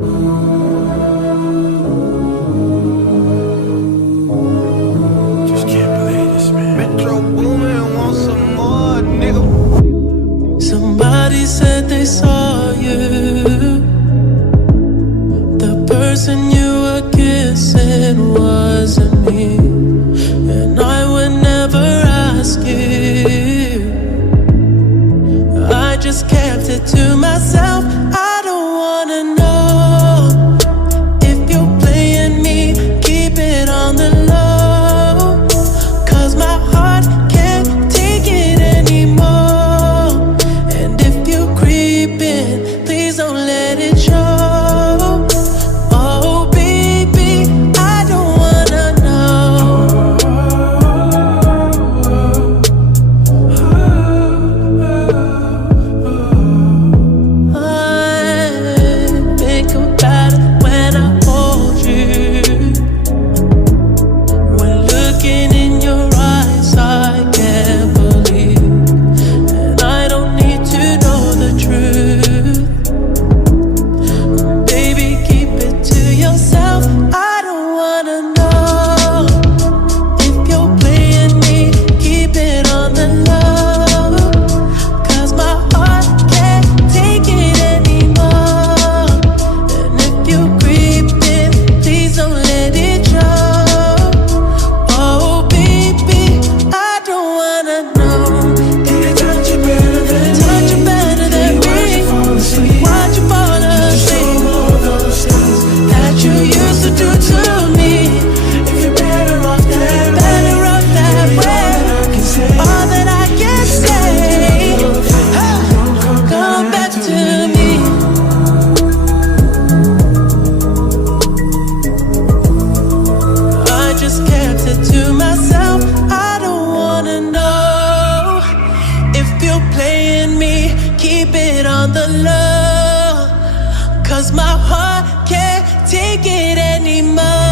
Just can't believe this, man. Metro Boomin want some more, nigga. Somebody said they saw you. The person you were kissing wasn't me, and I would never ask you. I just kept it to myself. I don't wanna know if you're playing me. Keep it on the low, 'cause my heart can't take it anymore. And if you're creeping, please don't let it show. Oh baby, I don't wanna know. I think about it when I hold you. When looking in your eyes, I can't believe. And I don't need to know the truth. Baby, keep it to yourself. I don't wanna know if you're playing me. Keep it on the low, 'cause my heart can't take it anymore. And if you're creeping, please don't let it show. Oh baby, I don't wanna know. Did I touch you better than me? Touch you better than me. Why'd you fall asleep? Why'd you fall asleep? Show all those things That you used to do to me. if you're better off that way. Better off that way. All that I can say, All that I can say, come back to me. I just kept it to myself. I don't wanna know if you're playing me. Keep it on the low, 'cause my heart can't take it anymore.